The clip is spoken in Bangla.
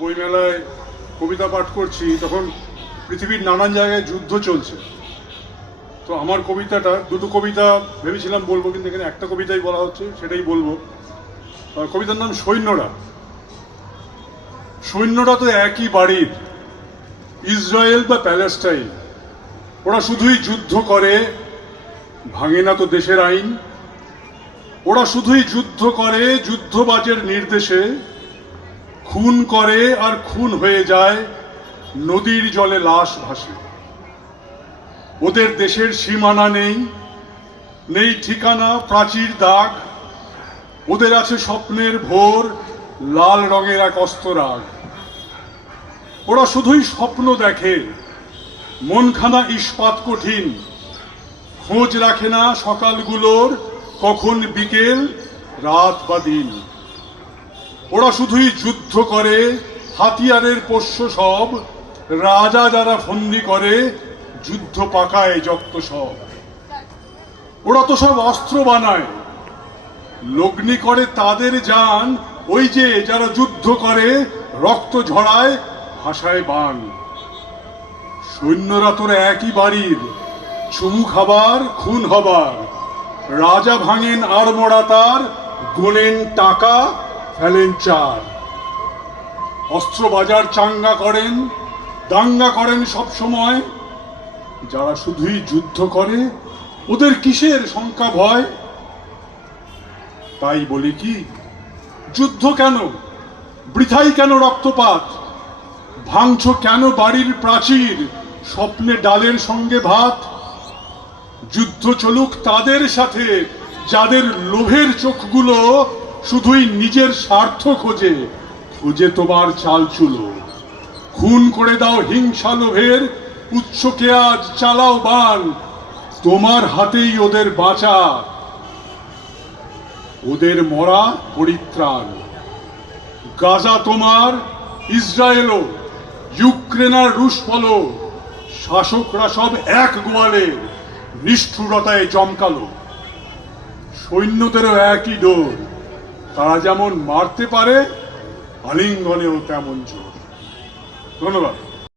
বইমেলায় কবিতা পাঠ করছি, তখন পৃথিবীর নানান জায়গায় যুদ্ধ চলছে। তো আমার কবিতাটা, দুটো কবিতা ভেবেছিলাম বলবো, কিন্তু এখানে একটা কবিতাই বলা হচ্ছে, সেটাই বলবো। কবিতার নাম সৈন্যরা। সৈন্যরা তো একই বাড়ির, ইসরায়েল বা প্যালেস্টাইন। ওরা শুধুই যুদ্ধ করে, ভাঙে না তো দেশের আইন। ওরা শুধুই যুদ্ধ করে যুদ্ধবাজের নির্দেশে, খুন করে আর খুন হয়ে যায়, নদীর জলে লাশ ভাসে। ওদের দেশের সীমানা নেই, নেই ঠিকানা, প্রাচীর দাগ। ওদের আছে স্বপ্নের ভোর, লাল রঙের এক অস্তরাগ। ওরা শুধুই স্বপ্ন দেখে, মনখানা ইস্পাত কঠিন। খোঁজ রাখে না সকালগুলোর, কখন বিকেল, রাত বা দিন। ওরা শুধুই যুদ্ধ করে, হাতিয়ারের পোষ্য সব। রাজা যারা ফন্দি করে, যুদ্ধ পাকায় যত সব। ওরা তো সব অস্ত্র বানায়, লগ্নি করে তাদের জান। ওই যে যারা যুদ্ধ করে, রক্ত ঝরায়, ভাষায় বান। সৈন্যরা তোর একই বাড়ির, চুমু খাবার, খুন হবার। রাজা ভাঙেন আর মরা তার, গোলেন টাকা, ফেলেন চার। অস্ত্র বাজার চাঙ্গা করেন, দাঙ্গা করেন সব সময়। যারা শুধুই যুদ্ধ করে, ওদের কিসের শঙ্কা ভয়? তাই বলি কি, যুদ্ধ কেন, বৃথাই কেন রক্তপাত? ভাঙছ কেন বাড়ির প্রাচীর, স্বপ্নে ডালের সঙ্গে ভাত? যুদ্ধ চলুক তাদের সাথে, যাদের লোভের চোখগুলো শুধুই নিজের স্বার্থ খোঁজে, খোঁজে তোমার চালচুলো। খুন করে দাও হিংসা লোভের উচ্চকে, আজ চালাও বান। তোমার হাতেই ওদের বাঁচা, ওদের মরা পরিত্রাণ। গাজা তোমার, ইসরায়েলও, ইউক্রেন আর রুশ বলো, শাসকরা সব এক গোয়ালের, নিষ্ঠুরতায় জমকালো। সৈন্যদেরও একই ডোর, তারা যেমন মারতে পারে, আলিঙ্গনেও তেমন জোর। ধন্যবাদ।